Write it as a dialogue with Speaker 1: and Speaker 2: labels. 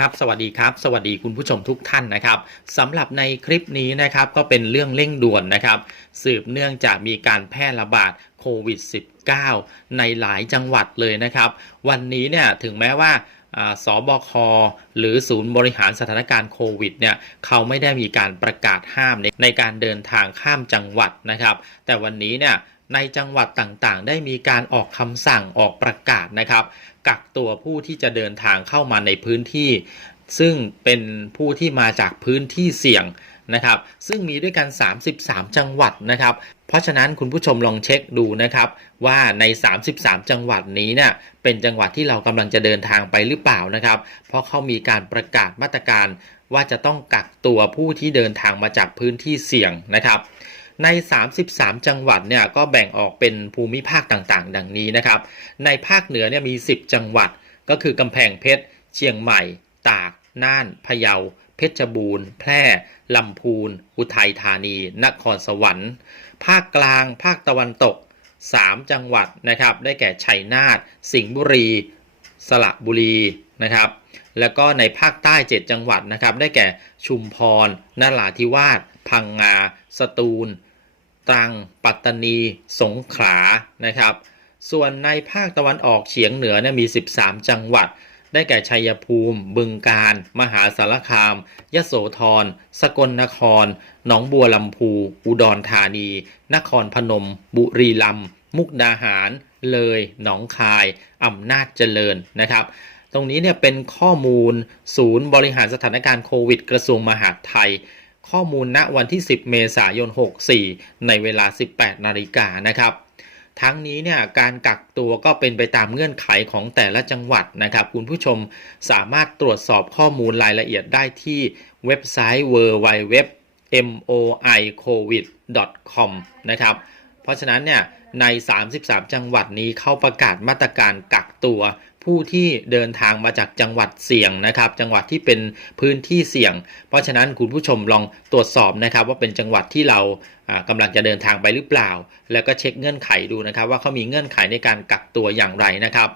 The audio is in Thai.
Speaker 1: ครับสวัสดีครับ สวัสดีคุณผู้ชมทุกท่านนะครับสำหรับในคลิปนี้นะครับก็เป็นเรื่องเร่งด่วนนะครับ สืบเนื่องจากมีการแพร่ระบาดโควิด -19 ในหลายจังหวัดเลยนะครับ วันนี้เนี่ยถึงแม้ว่าอ่า สบค หรือศูนย์บริหารสถานการณ์โควิดเนี่ยเขาไม่ได้มีการประกาศห้ามในในการเดินทางข้ามจังหวัดนะครับ แต่วันนี้เนี่ยในจังหวัดต่างๆ ได้มีการออกคำสั่งออกประกาศนะครับ กักตัวผู้ที่จะเดินทางเข้ามาในพื้นที่ ซึ่งเป็นผู้ที่มาจากพื้นที่เสี่ยงนะครับ ซึ่งมีด้วยกัน 33 จังหวัดนะครับ เพราะฉะนั้นคุณผู้ชมลองเช็คดูนะครับ ว่าใน 33 จังหวัดนี้เนี่ยเป็นจังหวัดที่เรากำลังจะเดินทางไปหรือเปล่านะครับ เพราะเขามีการประกาศมาตรการว่าจะต้องกักตัวผู้ที่เดินทางมาจากพื้นที่เสี่ยงนะครับ ใน 33 จังหวัดเนี่ยก็แบ่งออกเป็นภูมิภาคต่างๆ ดังนี้นะครับ ในภาคเหนือเนี่ยมี 10 จังหวัดก็คือกำแพงเพชร เชียงใหม่ ตาก น่าน พะเยา เพชรบูรณ์ แพร่ ลำพูน อุทัยธานี นครสวรรค์ ภาคกลาง ภาคตะวันตก 3 จังหวัดนะครับ ได้แก่ชัยนาท สิงห์บุรี สระบุรีนะครับ แล้วก็ในภาคใต้ 7 จังหวัดนะครับ ได้แก่ชุมพร นราธิวาส พังงา สตูล ตรัง ปัตตานี สงขลา นะครับ ส่วนในภาคตะวันออกเฉียงเหนือเนี่ยมี 13 จังหวัด ได้แก่ชัยภูมิ บึงกาฬมหาสารคาม ยโสธร สกลนคร หนองบัวลำพู อุดรธานี นครพนม บุรีรัมย์มุกดาหาร เลย หนองคาย อำนาจเจริญนะครับ ตรงนี้เนี่ยเป็นข้อมูลศูนย์บริหารสถานการณ์โควิด กระทรวงมหาดไทย ข้อมูลณวันที่ 10 เมษายน 64 ในเวลา 18 นาฬิกานะครับ ทั้งนี้เนี่ยการกักตัวก็เป็นไปตามเงื่อนไขของแต่ละจังหวัดนะครับ คุณผู้ชมสามารถตรวจสอบข้อมูลรายละเอียดได้ที่เว็บไซต์ www moicovid.com นะครับเพราะฉะนั้นเนี่ยใน 33 จังหวัดนี้เข้าประกาศมาตรการกักตัว ผู้ที่เดินทางมาจากจังหวัดเสี่ยงนะครับ จังหวัดที่เป็นพื้นที่เสี่ยง เพราะฉะนั้นคุณผู้ชมลองตรวจสอบนะครับ ว่าเป็นจังหวัดที่เรากำกำลังจะเดินทางไปหรือเปล่า แล้วก็เช็คเงื่อนไขดูนะครับ ว่าเขามีเงื่อนไขในการกักตัวอย่างไรนะครับ